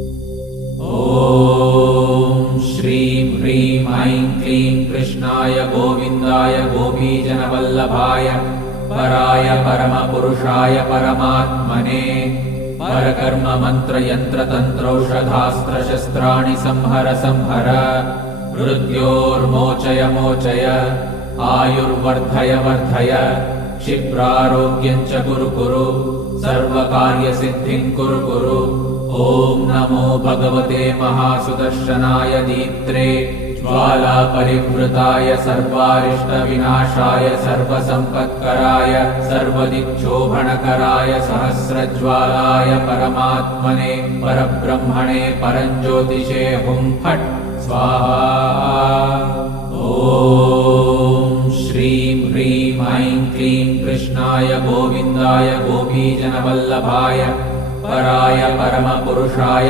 ॐ श्रीं ह्रीं ऐं क्लीं कृष्णाय गोविन्दाय गोपीजनवल्लभाय पराय परमपुरुषाय परमात्मने परकर्म मंत्र यंत्र तंत्रौषधास्त्र शस्त्राणि संहर संहर मृत्योर्मोचय मोचय आयुर्वर्धय वर्धय क्षिप्रारोग्यं च कुरु कुरु सर्वकार्यसिद्धिं कुरु कुरु। ॐ नमो भगवते महासुदर्शनाय दीप्त्रे ज्वालापरिवृताय सर्वारिष्टविनाशाय सर्वसम्पत्कराय सर्वदिक्शोभनकराय सहस्रज्वालाय परमात्मने परब्रह्मणे परञ्ज्योतिषे हुं फट् स्वाहा। ॐ श्रीं ह्रीं ऐं क्लीं कृष्णाय गोविन्दाय गोपीजनवल्लभाय पराय परमपुरुषाय